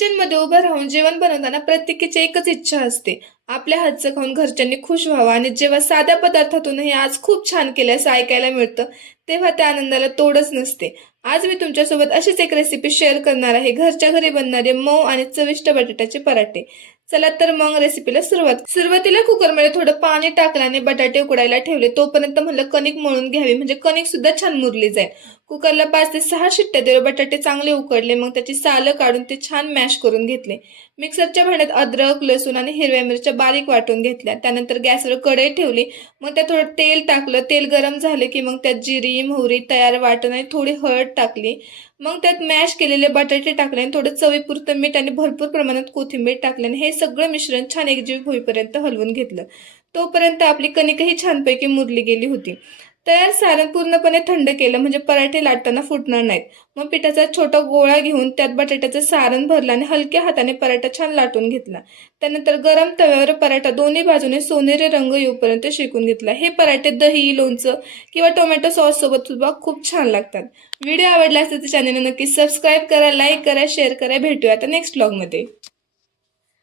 किचनमध्ये उभं राहून जेवण बनवताना प्रत्येकीची एकच इच्छा असते, आपल्या हातचं खाऊन घरच्यांनी खुश व्हावं. आणि जेव्हा साध्या पदार्थातूनही आज खूप छान केलं असं ऐकायला मिळतं, तेव्हा त्या आनंदाला तोडच नसते. आज मी तुमच्यासोबत अशीच एक रेसिपी शेअर करणार आहे, घरच्या घरी बनणारे मऊ आणि चविष्ट बटाट्याचे पराठे. चला तर मग रेसिपीला सुरुवातीला कुकरमध्ये थोडं पाणी टाकलं आणि बटाटे उकडायला ठेवले. तोपर्यंत म्हणलं कणिक मळून घ्यावी, म्हणजे कणिक सुद्धा छान मुरली जाईल. कुकरला 5 ते 6 शिट्ट्या दिल्या. बटाटे चांगले उकडले, मग त्याची सालं काढून ते छान मॅश करून घेतले. मिक्सरच्या भांड्यात अद्रक, लसूण आणि हिरव्या मिरच्या बारीक वाटून घेतल्या. त्यानंतर गॅसवर कढई ठेवली. मग त्यात थोडं तेल टाकलं. तेल गरम झाले की मग त्यात जिरी, मोहरी, तयार वाटण आणि थोडी हळद टाकली. मग त्यात मॅश केलेले बटाटे टाकले आणि थोडं चवीपुरतं मीठ आणि भरपूर प्रमाणात कोथिंबीर टाकले आणि हे सगळं मिश्रण छान एकजीव होईपर्यंत हलवून घेतलं. तोपर्यंत आपली कणिकही छानपैकी मुरली गेली होती. तयार सारण पूर्णपणे थंड केलं, म्हणजे पराठे लाटताना फुटणार नाहीत. मग पिठाचा छोटा गोळा घेऊन त्यात बटाट्याचं सारण भरलं आणि हलक्या हाताने पराठा छान लाटून घेतला. त्यानंतर गरम तव्यावर पराठा दोन्ही बाजूने सोनेरी रंग येऊपर्यंत शेकून घेतला. हे पराठे दही, लोणचं किंवा टोमॅटो सॉस सोबत सुद्धा खूप छान लागतात. व्हिडिओ आवडला असेल तर चॅनलला नक्की सबस्क्राईब करा, लाईक करा, शेअर करा. भेटूया आता नेक्स्ट व्लॉगमध्ये.